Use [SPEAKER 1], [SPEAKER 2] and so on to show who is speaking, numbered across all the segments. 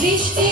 [SPEAKER 1] বৃষ্টি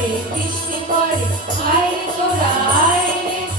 [SPEAKER 1] পড়ে বৃষ্টি পড়ে আয় তোরা আয়।